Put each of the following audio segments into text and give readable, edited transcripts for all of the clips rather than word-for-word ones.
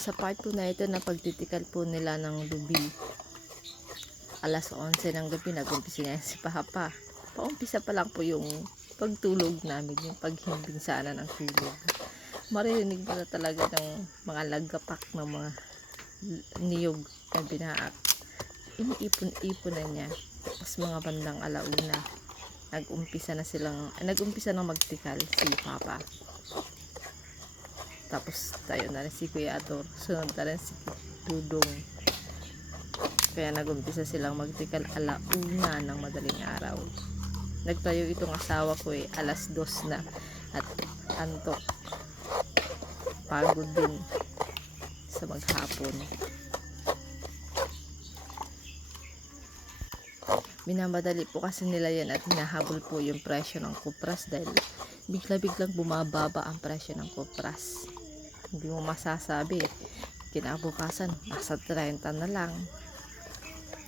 Sa part po na ito na pagtitikal po nila ng lubi, alas 11 ng gabi nag-umpisa na si Papa. Paumpisa pa lang po yung pagtulog namin, yung paghimbing sana ng tulog. Maririnig mo na talaga ng mga lagapak ng mga niyog na binaak. Iniipon-ipon na niya. Tapos mga bandang alauna, nag-umpisa na magtikal si Papa. Tapos tayo na rin si Kuya Ador, sunod na rin si Dudong. Kaya nag-umpisa silang magtikal alauna ng madaling araw. Nagtayo itong asawa ko alas 2 na at antok. Pagod din sa maghapon. Minamadali po kasi nila yan at hinahabol po yung presyo ng kupras dahil bigla-biglang bumababa ang presyo ng kupras. Hindi mo masasabi, kinabukasan nasa 30 na lang.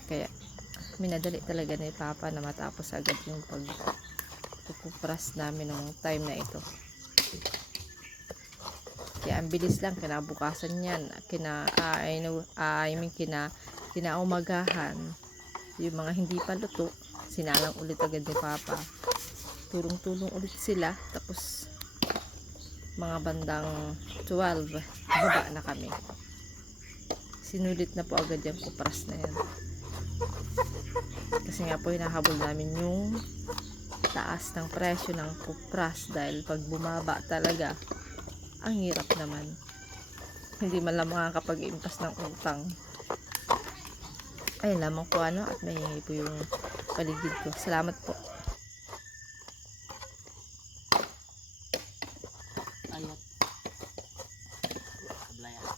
Kaya minadali talaga ni Papa na matapos agad yung pagkupras namin ng time na ito. Kaya ang bilis lang, kinabukasan yan, kinaumagahan, yung mga hindi pa luto, sinalang ulit agad ni Papa. Tulong-tulong ulit sila, tapos mga bandang 12, baba na kami. Sinulit na po agad yung kupras na yan. Kasi nga po hinahabol namin yung taas ng presyo ng kupras dahil pag bumaba talaga, ang hirap naman. Hindi man lang makakapag-impas ng utang. Ay lamang po at may po yung paligid ko. Salamat po. Ayat. Sablayan.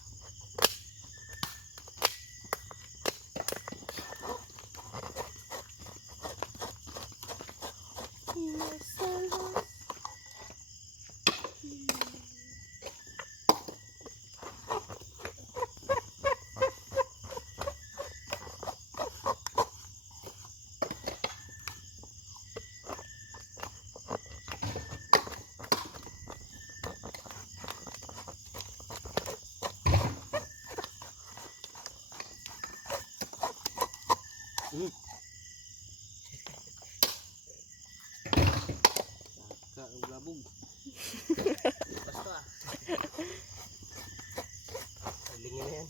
Kaulabog. Basta. Salingin na yan.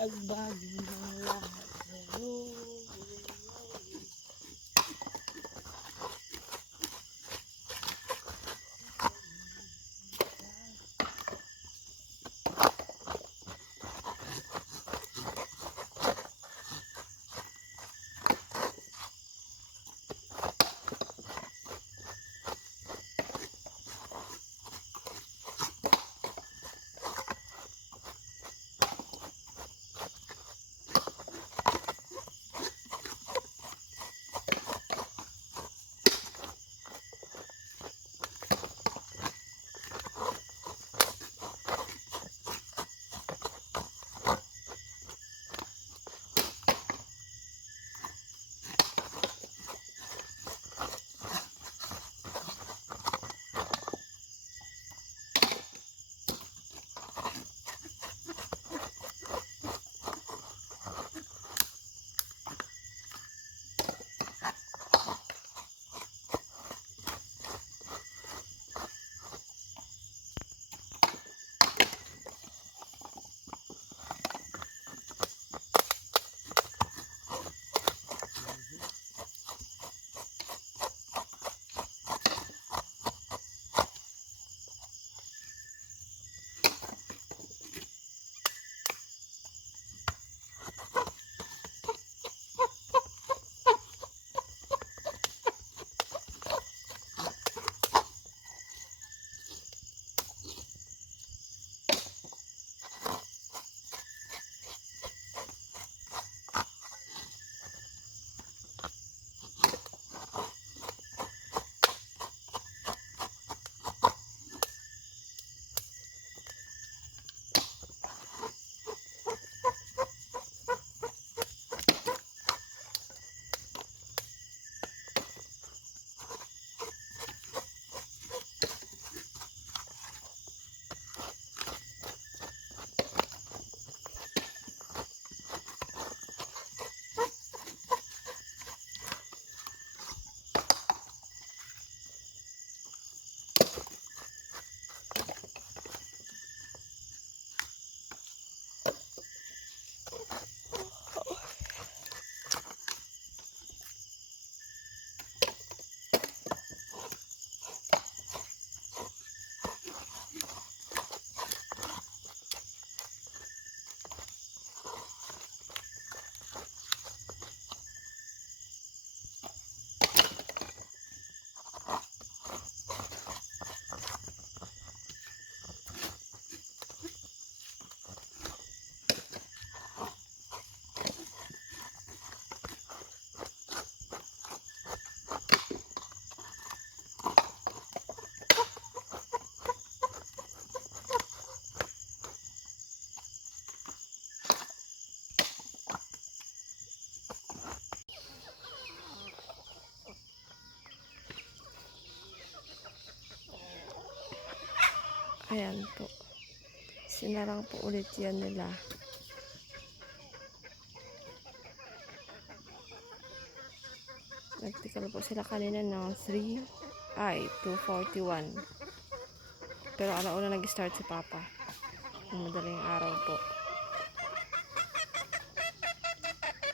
Ang bagay ng lahat sa'yo. Ayan po. Sinarang po ulit yan nila. Nagtikal po sila kanina ng 2:41. Pero alauna nag-start si Papa. Ng madaling araw po.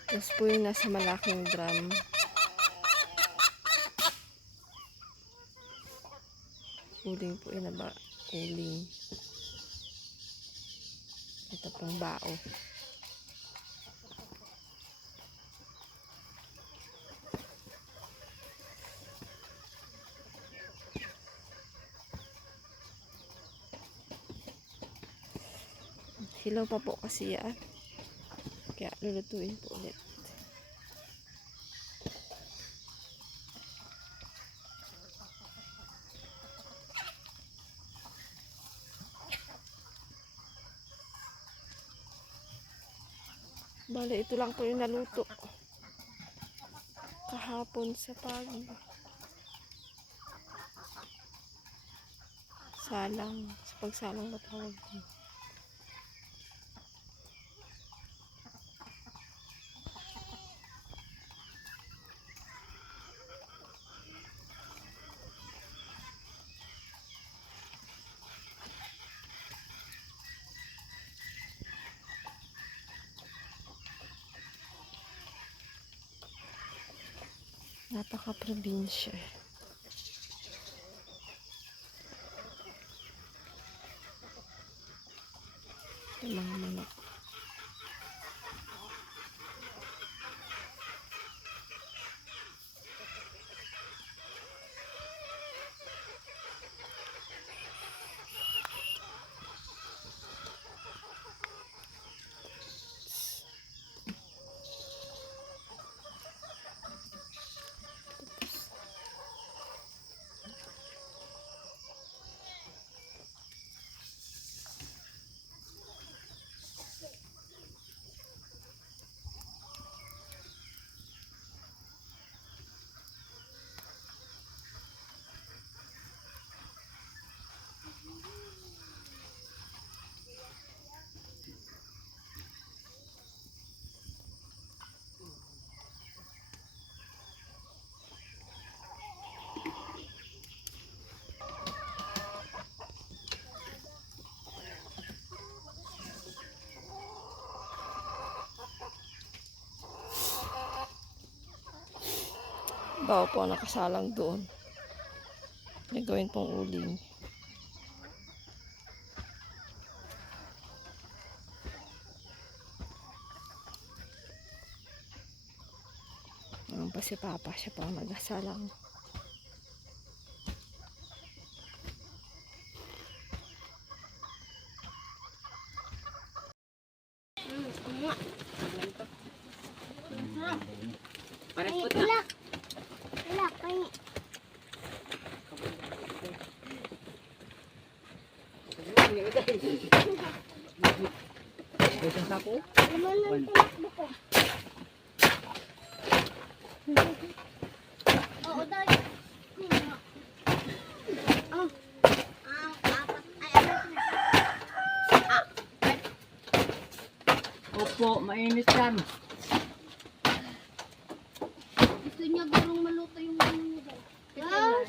Tapos po yung nasa malaking drum. Uling po yun na ba? Uling. Ito pong bao. Hilaw pa po kasi yan. Kaya lulutuin po ulit. Bale, ito lang po yung naluto kahapon sa pagsalang na tawag ko. Napaka-probinsya. Yung mga manok. Bao po nakasalang doon. May gawin pong uling. Ang pa si Papa, siya pa nagsasalang. Parang puta. Wala, kaya. Isang sako? Naman lang tinakbo ko. Oo, dahil. Oh. Apat. Ay, Opo, mainit yan. gusto niya gurong maluto yung ano niya dyan. Ah?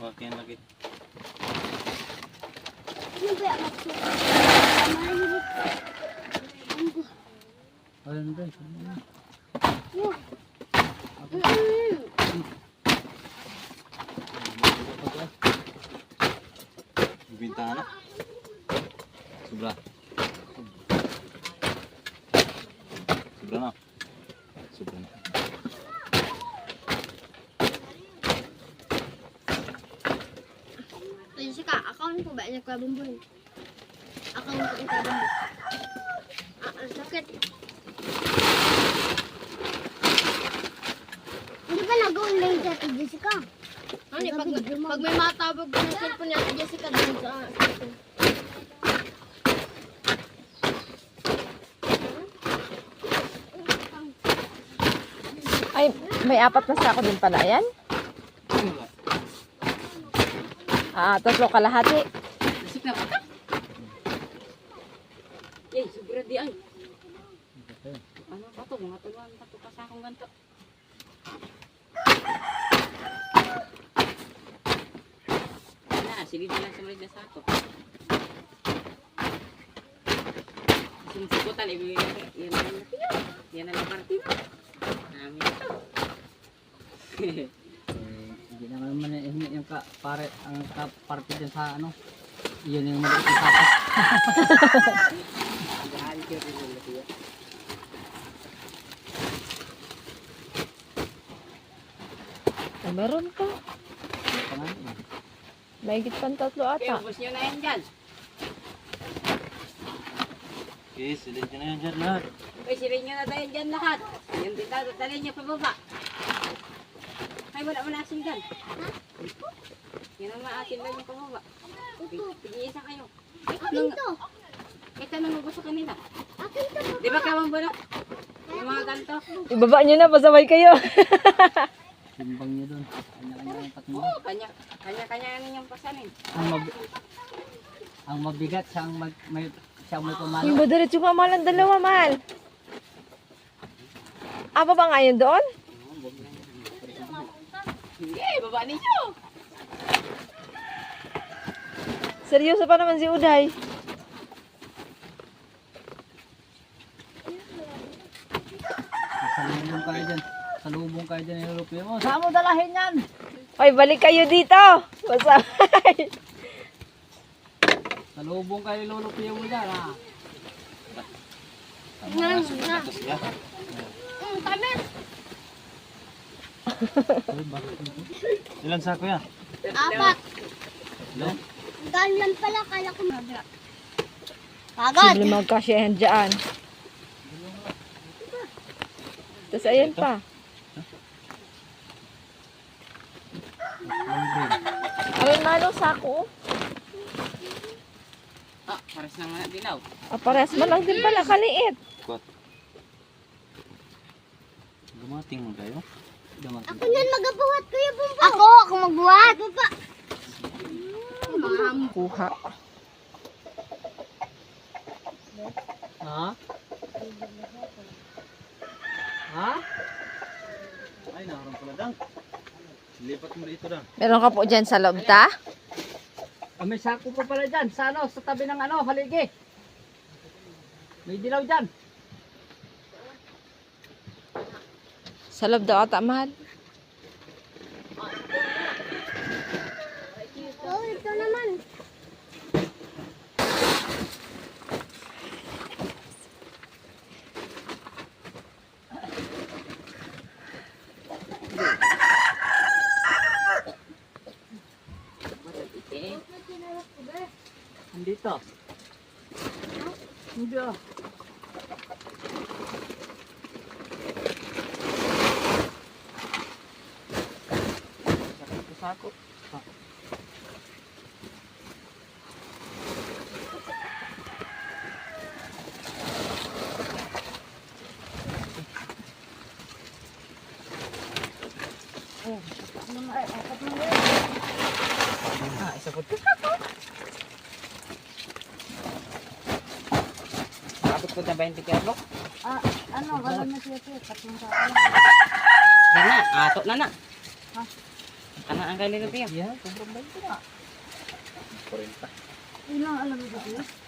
Okay, lagi. Ano ba yung magsuka? Mahilig. Ayun din. Yun. Bibintangan na. Sobra. Sobra na. Sobra na. Jessica, account po ba niya Kuya Bumbun? Account po ni Kuya Bumbun. Ang sakit. Hindi ba nag-online sa Ate Jessica? Ano, pag may matawag na cellphone ni Ate Jessica dun sa Ay, may apat na sako din pala yan? Tatlo kalahati. Isip na ka? Eh, sobra di ay. Ano pa to? Mga tuluan pa to sa akong ganto. Na, sige na lang sa mga sa ako. Sumsukutan, ibigay na. Yan na lang. Yan na lang partida. Amin ito. Hindi na naman yung pare ang parte dyan sa ano. Iyon yung maliit na tapas. Dahil siya rin yung latiya. Ay, meron pa. Mahigit pang tatlo Kaya, ata. ubos nyo na yan dyan. Okay, silid nyo na yan dyan lahat. Uy, sirin nyo na tayo dyan lahat. Yung dito, dalhin nyo pababa. Ay, wala mo na asin dyan. Yan ang maasin lang yung pababa. Pag-iisa kayo. Akin to. Ito nang gusto kanina. Akin to. Di ba kawang bulo? Yung mga ganito. Ibaba nyo na, pasabay kayo. Timbang nyo dun. Kanya-kanya yung patimbang. Oo, kanya-kanya ninyong pasanin. Ang mabigat siyang may pamalo. Yung ba diretso nga mahal ang dalawa, mahal? Apa ba nga yun doon? Hindi, baba ninyo. Seryoso pa naman si Uday. kayo dyan. Salubong kayo dyan yung lupyo mo. Saan mo dalahin yan? Hoy, balik kayo dito. Masakay. Salubong kayo yung lupyo mo dyan ha. Kami. Ilan sako yan? 4. Ilan? Gano'n lang pala, kala ko Agad. Sino magkasyahan dyan? Tapos ayan pa. Ayan manong sako. Ah, pares lang nga dilaw. Parehas mo lang din pala, kaliit. Gumating mo kayo? Dumating. Ako yan magabuhat, Kuya Bumbo. Ako magbuhat. Baba. Kuha. Ha? Ha? Ay, naharang pala dang. Lipat mo dito dang. Meron ka po dyan sa loob, ta? Ah, may sako pa pala dyan. Sa ano? Sa tabi ng ano? Haligi. May dilaw dyan. Sa loob daw ata, mahal. Oh, ito naman. Andito. Hindi ah. Sako. Isa po. Abot ko na 20 kilo. Ano, wala na siya. Tatlong sako. Yan na, ato na na. Ano ang kayo nito yan? Yeah, sobrang bait na. 40. Ilang alam mo ba?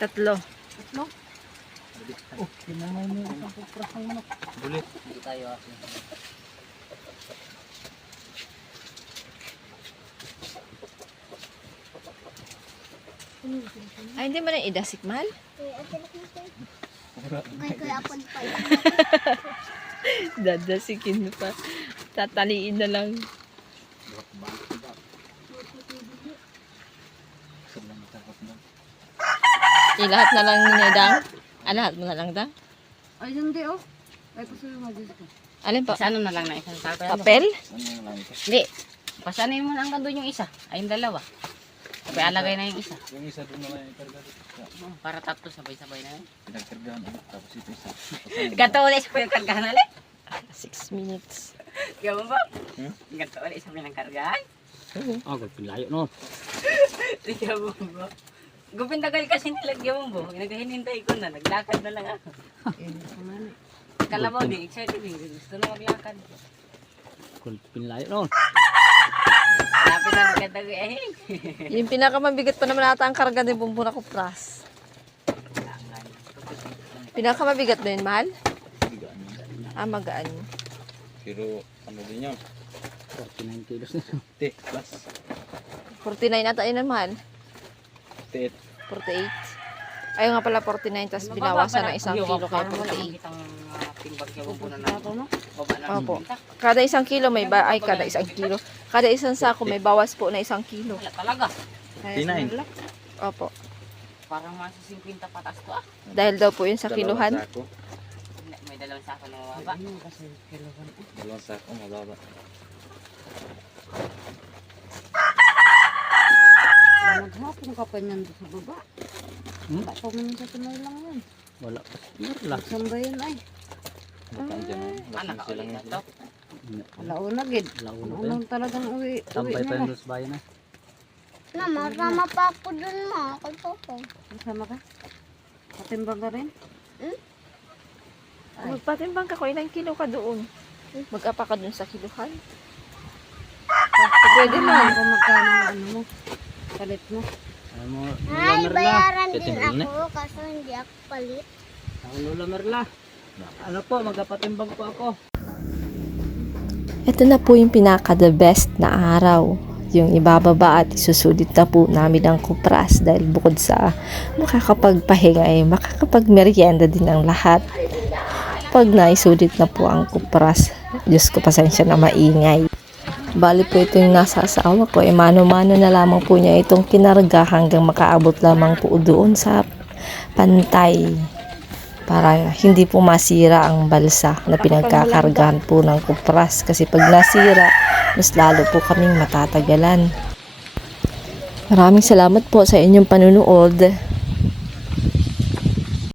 3. Oh, kinamay mo yung isang prasang manok. Bulit. Hindi tayo kasi. Ay, hindi mo na idasik, mahal? Kaya apon pa yun. Dadasikin mo pa. Tataliin na lang. Sobrang matakot na. Lahat na lang niya, Dang? Lahat mo na lang, Dang? Ay, hindi oh. Ay, pasuyo mo dito. Alin pa? Pasano na lang na isang sako yan? Papel? Ano yung lang ito? Hindi. Pasanin mo na hanggang doon yung isa. Ay, yung dalawa. Sabay alagay na yung isa. Yung isa doon na lang yung karga dito. Oh, para tatlo sabay-sabay na yun. Pinagkargahan ulit. Tapos ito isa. Ganto ulit sa pinagkargahan ulit. 6 minutes. Gawin ba? Hmm? Ganto ulit sa pinagkargahan. Ah, pinayo no. Sige mo ba? Gupin tagal kasi nilagyan mo. Naghinintay ko na. Naglakad na lang ako. Kalabaw din. Excited din. Gusto na maglakad. Pinayo no. Lapit na magkatag eh. Yung pinakamabigat pa naman ata ang karga ni Bumbuna ko, pras. Pinakamabigat na yun, mahal? Bigaan yun. Magaan. Pero ano din yun? 49 kilos na. T plus. 49 ata yun, mahal? T8. 48. Ayaw nga pala 49, tapos binawasan ng 1 kilo kaya 48. Timbag yung bumbunan na. Baba na. Opo. Kada 1 kilo may kada 1 kilo. Kada isang sako may bawas po na 1 kilo. Wala talaga. T9. Opo. Parang masa 50 patas to ah. Dahil daw po yun sa kiluhan. Dalawang sako. May dalawang sako na mababa. Dalawang sako mababa. Maghapon ka pa niyan sa baba. Wala pa man sa tunay lang yan. Wala pa. Wala. Samba yun ay. Magkaan dyan oh. Lasing silang Nakaulit na to. Wala. Alauna gid. Launa pa yun. Anong talagang uwi Tambay pa yun sa bayan na. Marama pa ako dun, ma. Kay Popo. Sama ka? Patimbang ka rin? Magpatimbang ka ko, ilang kilo ka doon. Mag-apa ka doon sa kiluhan. Pwede man. Kung magkano ang ano mo. Palit mo. Ano mo, Ay, Lola Merla. bayaran din Titingnan na. ako kaso hindi ako palit. Ako Lola Merla. Ano po, magpapatimbang po ako. Ito na po yung pinaka-the best na araw. Yung ibababa at isusulit na po namin ang kupras dahil bukod sa makakapagpahinga ay makakapagmerienda din ang lahat. Pag naisulit na po ang kupras, Diyos ko pasensya na maingay. Bali po ito yung nasa asawa ko, mano-mano na lamang po niya itong kinarga hanggang makaabot lamang po doon sa pantay para hindi po masira ang balsa na pinagkakargahan po ng kupras kasi pag nasira, mas lalo po kaming matatagalan. Maraming salamat po sa inyong panunood.